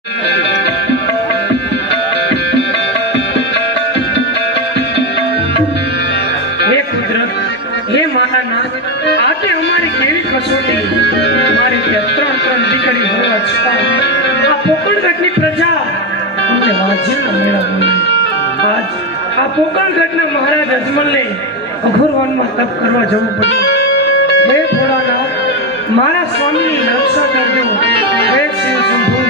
हे महानाथ आते हमारी केवी कसोटी हमारी के त्रण दीकरी होवा छता आ पोकणगઢની પ્રજા અમને વાજ્યના મેળા બોલે આજ આ પોકણગઢના મહારાજ અજમલને અઘોરવનમાં તપ કરવા જવું પડ્યું હે ભોળાનાથ મારા સ્વામીની રક્ષા કરજો હે શિવ શંભુ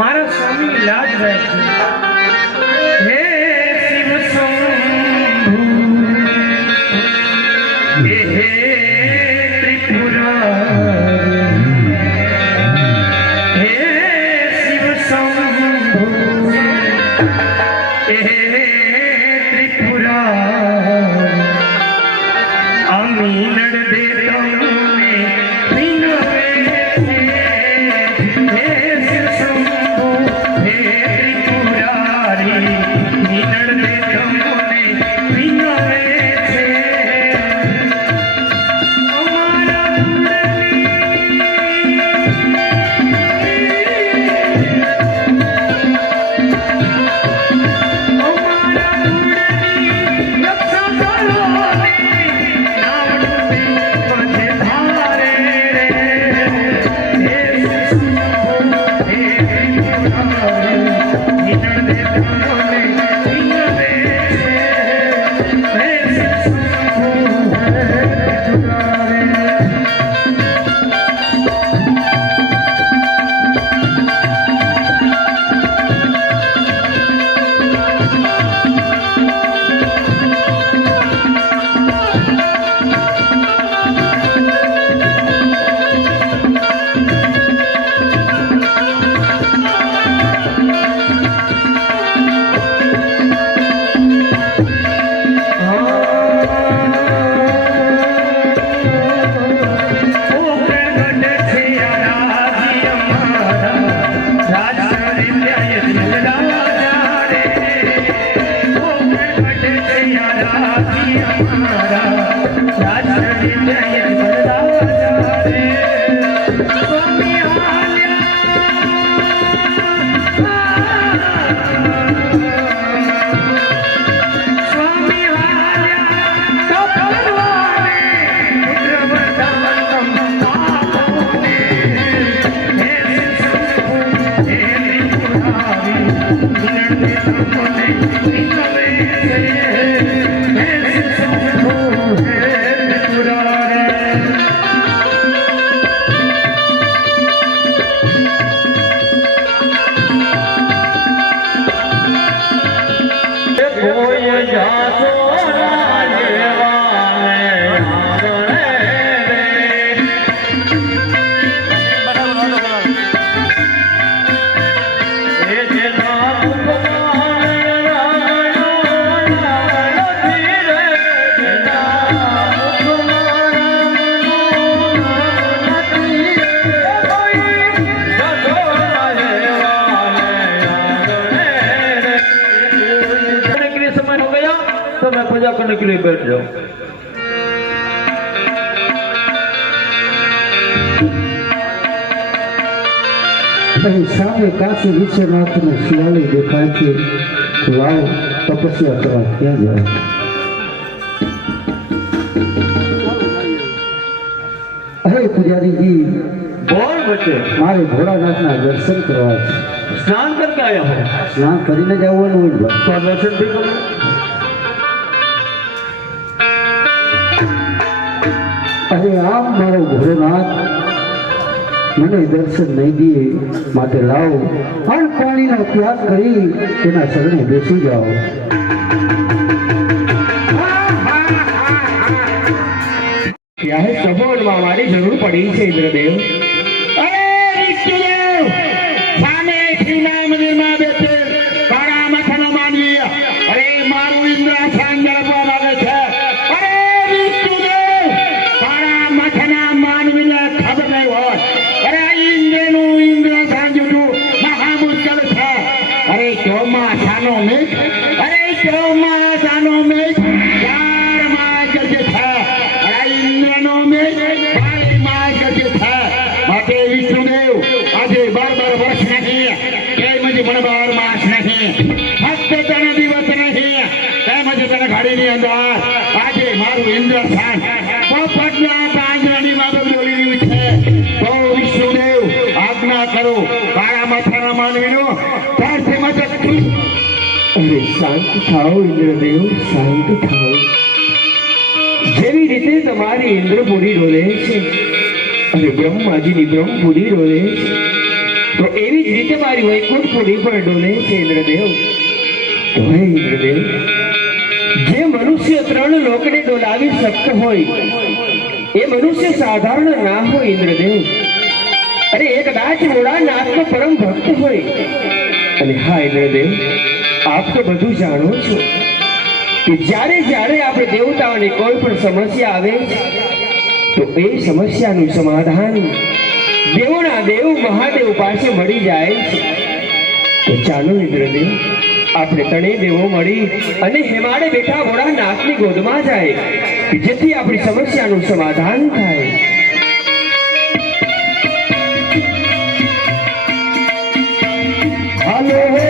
મારા સ્વામીની લાજ રાખજો હે શિવ શંભુ करने के लिए बैठ जाओ। सामने काशी विश्वनाथ ने शिवालय देखा कि लाओ तपस्या करा क्या जाए। अरे पुजारी जी बोल बच्चे मारे भोलानाथ ना दर्शन करवा स्नान करके आया हो। स्नान करीने जावવાનું હોય तो दर्शन भी करो। अरे आप मारो भोलेनाथ મને દર્શન નહીં દીએ માટે લાવો અન પાણીનો ત્યાગ કરી તેના શરણે બેસી જાઓ। ત્યારે સબોલમાં મારી જરૂર પડી છે ઇન્દ્રદેવ। અરે વિષ્ણુદેવ સામે શ્રીના મંદિરમાં બેસે કાળા માથાનો માનવી અરે મારું ઇન્દ્રાસન જળવા માંગે છે। અરે વિષ્ણુદેવ કાળા માથાના માનવીને ખબર નહીં હોય અરે ઇન્દ્રનું ઇન્દ્રાસન જુઠું મહા મુશ્કેલ છે। અરે ચોમાસાનો મેઘ અરે ચોમાસાનો મેઘ विष्णुदेव आज 12 वर्ष नहीं પણ 12 માસ નહીં, ફક્ત 3 દિવસ નહીં, તેમજ તને ઘડીની અંદર આજે મારું ઇન્દ્રસ્થાન પોપટના પાંજરાની બાબત બોલી રહ્યું છે. તો વિષ્ણુદેવ આજ્ઞા કરો, કાળા માથાના માનવીનો ત્યારથી મદદ. અરે શાંત થાઓ ઇન્દ્રદેવ, શાંત થાઓ. જેવી રીતે તમારી ઇન્દ્રપુરી ડોલે છે અને બ્રહ્માજીની બ્રહ્મપુરી ડોલે છે, તો એવી જ રીતે મારી વૈકુંઠપુરી પણ ડોલે છે ઇન્દ્રદેવ. તો હે ઇન્દ્રદેવ, જે મનુષ્ય 3 લોકને ડોલાવી શકતો હોય એ મનુષ્ય સાધારણ ના હોય ઇન્દ્રદેવ. અરે એ કદાચ ભોળાનાથનો પરમ ભક્ત હોય. અને હા ઇન્દ્રદેવ, આપ તો બધું જાણો છો કે જ્યારે જ્યારે આપણે દેવતાઓની કોઈ પણ સમસ્યા આવે તો એ સમસ્યાનું સમાધાન દેવોના દેવ મહાદેવ પાસે મળી જાય છે. તો ચાલો ઇન્દ્રદેવ, આપણે 3 દેવો મળી અને હિમાલય બેઠા ભોળાનાથની ગોદમાં જાય કે જેથી આપણી સમસ્યાનું સમાધાન થાય. હાલો હે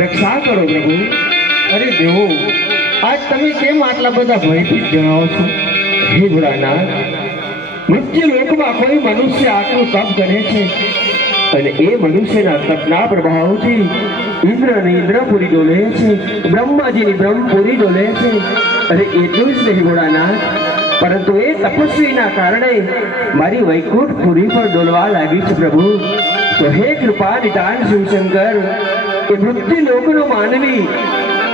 રક્ષા કરો પ્રભુ. અરે દેવો, આજ તમે કેમ આટલા બધા ભયભીત જણાવો છો? હે ભોળાનાથ, મૃત્યુ લોકમાં કોઈ મનુષ્ય આટલું તપ કરે છે અને એ મનુષ્યના તપના પ્રભાવથી ઇન્દ્રની ઇન્દ્રપુરી ડોલે છે, બ્રહ્માજીની બ્રહ્મપુરી ડોલે છે. અને એટલું જ નહીં ભોળાનાથ, પરંતુ એ તપસ્વીના કારણે મારી વૈકુંઠપુરી પણ ડોલવા લાગી છે પ્રભુ. તો હે કૃપા નિદાન શિવશંકર, એ મૃત્યુ લોકનો માનવી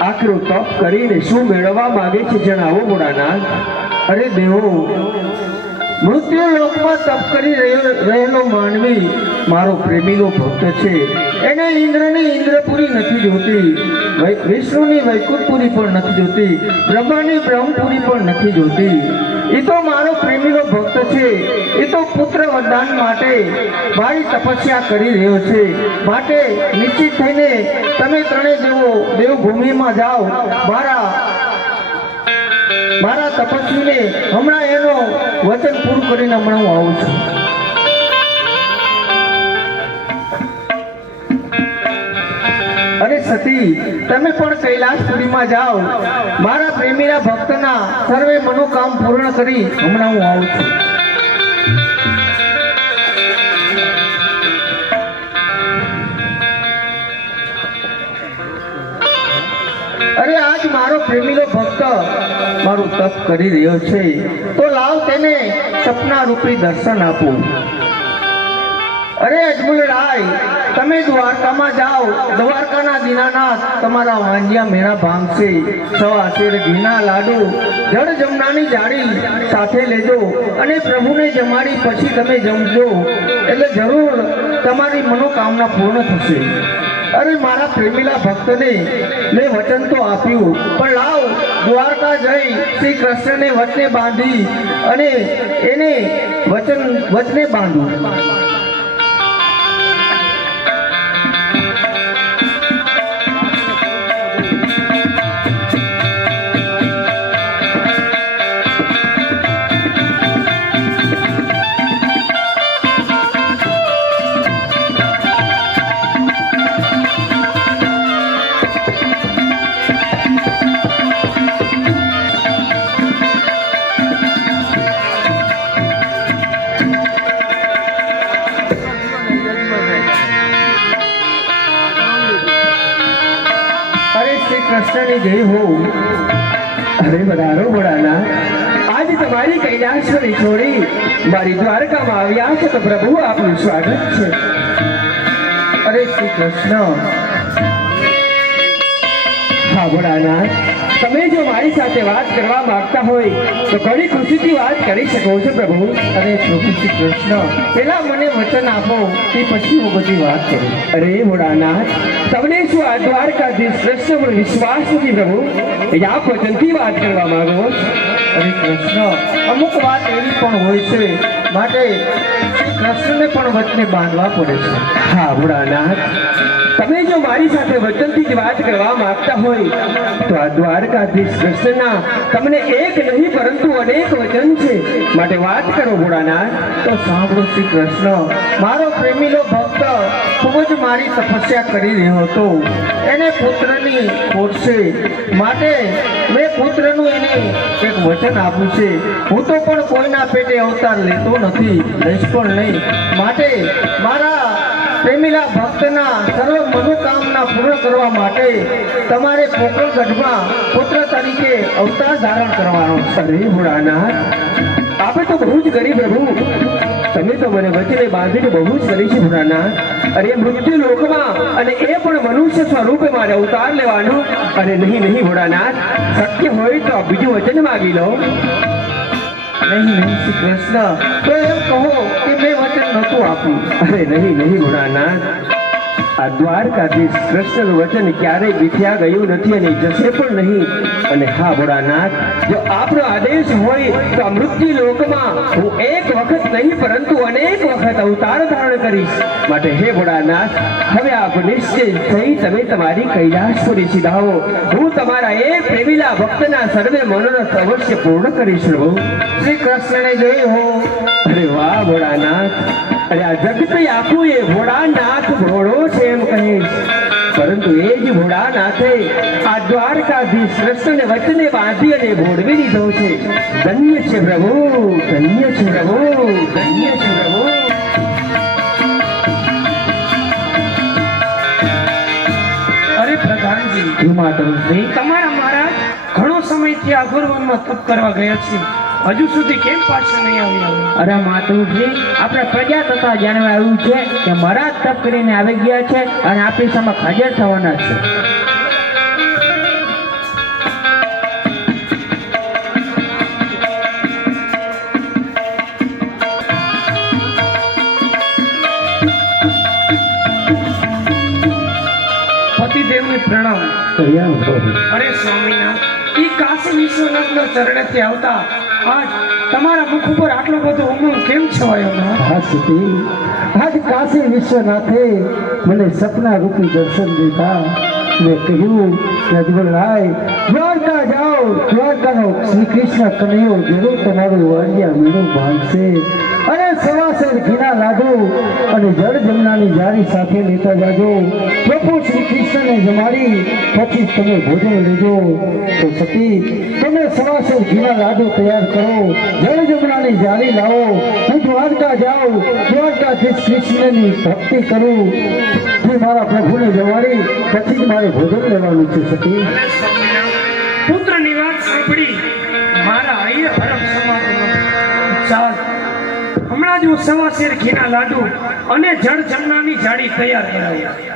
આખરું તપ કરીને શું મેળવવા માંગે છે જણાવો ભોળાનાથ. અરે દેવો, મૃત્યુ લોકમાં તપ કરી રહેલો માનવી મારો પ્રેમીનો ભક્ત છે. એને ઇન્દ્રની ઇન્દ્રપુરી નથી જોતી, વિષ્ણુની વૈકુંઠપુરી પણ નથી જોતી, બ્રહ્માની બ્રહ્મપુરી પણ નથી જોતી. એ તો મારો પ્રેમીનો ભક્ત છે. એ તો પુત્ર વરદાન માટે મારી તપસ્યા કરી રહ્યો છે. માટે નિશ્ચિત થઈને તમે 3 દેવો દેવભૂમિમાં જાઓ. મારા તપસ્વીને હમણાં એનો વચન પૂરું કરીને હમણાં હું આવું છું. અરે સતી, તમે પણ કૈલાસપુરીમાં જાઓ. મારા પ્રેમીના ભક્તના સર્વે મનોકામ પૂર્ણ કરી હમણાં હું આવું છું. અરે આજ મારો પ્રેમીનો ભક્ત મારું તપ કરી રહ્યો છે, તો લાવ તેને સપના રૂપી દર્શન આપું. અરે અજમલ રાય, તમે દ્વારકામાં જાઓ. દ્વારકાના દીનાનાથ તમારા વાંજિયા મેળા ભાંગશે. 100 શેર ઘીના લાડુ, જળ જમનાની જાળી સાથે લેજો અને પ્રભુને જમાડી પછી તમે જમજો, એટલે જરૂર તમારી મનોકામના પૂર્ણ થશે. અરે મારા પ્રેમીલા ભક્તને મેં વચન તો આપ્યું, પણ લાવ દ્વારકા જઈ શ્રી કૃષ્ણને વચને બાંધી અને એને વચને બાંધું. કૃષ્ણની જય હો. અરે વધારો ભોળાનાથ, આજ તમારી કૈલાસપુરી છોડી મારી દ્વારકામાં આવ્યા છો તો પ્રભુ આપનું સ્વાગત છે. અરે શ્રી કૃષ્ણ, હા ભોળાનાથ, તમે જો મારી સાથે વાત કરવા માંગતા હોય તો ઘણી ખુશીથી વાત કરી શકો છો પ્રભુ. અરે પ્રભુ શ્રી કૃષ્ણ, પેલા મને વચન આપો, તે પછી હું બધી વાત કરું. અરે ભોળાનાથ, તમને શું આ દ્વારકાધીશ કૃષ્ણ પર વિશ્વાસ નથી પ્રભુ? એ આપ વચનથી વાત કરવા માંગો છો? અરે કૃષ્ણ, અમુક વાત એવી પણ હોય છે, માટે શ્રી કૃષ્ણને પણ વચને બાંધવા પડે છે. હા ભોળાનાથ, તમે જો મારી સાથે વચનથી જ વાત કરવા માંગતા હોય તો આ દ્વારકાધીશ કૃષ્ણના તમને એક નહીં પરંતુ અનેક વચન છે, માટે વાત કરો ભોળાનાથ. તો સાંભળો શ્રી કૃષ્ણ, મારો પ્રેમીલો ભક્ત ખૂબ જ મારી તપસ્યા કરી રહ્યો હતો. એને પુત્રની ખોટ છે, માટે મેં પુત્રનું એને એક વચન આપ્યું છે. હું તો પણ કોઈના પેટે અવતાર લેતો નથી, લઈશ પણ નહીં. માટે મારા પ્રેમીલા ભક્તના સર્વ મનોકામના પૂર્ણ કરવા માટે તમારે પોકળગઢમાં પુત્ર તરીકે અવતાર ધારણ કરવાનો છે. અરે ભોળાનાથ, આપણે તો બહુ જ કરી પ્રભુ. તમે તો મને વચને બાંધીને બહુ જ કરી છે ભોળાનાથ. અરે મૃત્યુ લોકમાં અને એ પણ મનુષ્ય સ્વરૂપે મારે અવતાર લેવાનો. અરે નહીં નહીં ભોળાનાથ, શક્ય હોય તો બીજું વચન માગી લો. નહીં નહીં શ્રી કૃષ્ણ, તો એમ કહો કે મેં વચન નહોતું આપ્યું. અરે નહીં નહીં ભોળાનાથ, આ દ્વારકાધીશ કૃષ્ણનું વચન ક્યારેય બીઠ્યા ગયું નથી અને જશે પણ નહીં. અને હા ભોળાનાથ, જો આપનો આદેશ હોય તો આ મૃત્યુ લોકમાં હું એક વખત નહીં પરંતુ અનેક વખત અવતાર ધારણ કરીશ. માટે હે ભોળાનાથ, હવે આપ નિશ્ચય થઈ તમે તમારી કૈલાસપુરી સીધાવો. હું તમારા એ પ્રેમીલા ભક્તના સર્વે મનોરથ અવશ્ય પૂર્ણ કરીશ પ્રભુ. શ્રી કૃષ્ણને જય હો. અરે વાહ ભોળાનાથ, અરે આ જગત આખું એ ભોળાનાથ ભોળો છે એમ કહીશ, પરંતુ એ જ ભોળાનાથે આ દ્વારકાધીશ કૃષ્ણને વચને બાંધી અને ભોળવી દીધો છે. ધન્ય છે પ્રભુ, ધન્ય છે પ્રભુ, ધન્ય છે પ્રભુ. અરે પ્રધાનજી, માતૃશ્રી, તમારા મહારાજ ઘણો સમયથી આ ગુરુવનમાં તપ કરવા ગયા છે, હજુ સુધી કેમ પાછા નહીં આવ્યા? અરે માતુજી, આપણે પ્રજા તથા જાણવા આવ્યું છે કે મહારાજ તપ કરીને આવી ગયા છે અને આપણી સમક્ષ હાજર થવાના છે. પતિદેવને પ્રણામ. અરે સ્વામિનાથ, ઈ કાશી વિશ્વનાથના ચરણેથી આવતા આજ તમારા મુખ ઉપર આટલો બધો ઉમંગ કેમ છવાયો ના? હા સતી, આજ કાશી વિશ્વનાથે મને સપના રૂપી દર્શન દીધા. મેં કહ્યું કે અજમલરાય, દ્વારકા જાઓ, દ્વારકાનો શ્રી કૃષ્ણ કનૈયો જરૂર તમારું વાડિયા મેળું ભાંગશે. અને સવાસર ઘીના લાડુ અને જળ જમનાની જારી સાથે લેતા જાજો. પ્રભુ શ્રી કૃષ્ણને જમાડી પછી તમે ભોજન લેજો. તો સતી, તમે સવાસર ઘીના લાડુ તૈયાર કરો, જળ જમનાની જારી લાવો. હું દ્વારકા જાઉં, દ્વારકાધીશ કૃષ્ણની ભક્તિ કરું. હું મારા પ્રભુને જમાડી પછી જ મારે ભોજન લેવાનું છે. સતી, અરે સ્વામિનાથ, પુત્રની વાત સાંભળી મારા હૈયે હરખ સમાતું નથી. ચાલ, હમણાં જ હું સવા શેર ઘીના લાડુ અને જળ જમનાની જાળી તૈયાર કરાવું.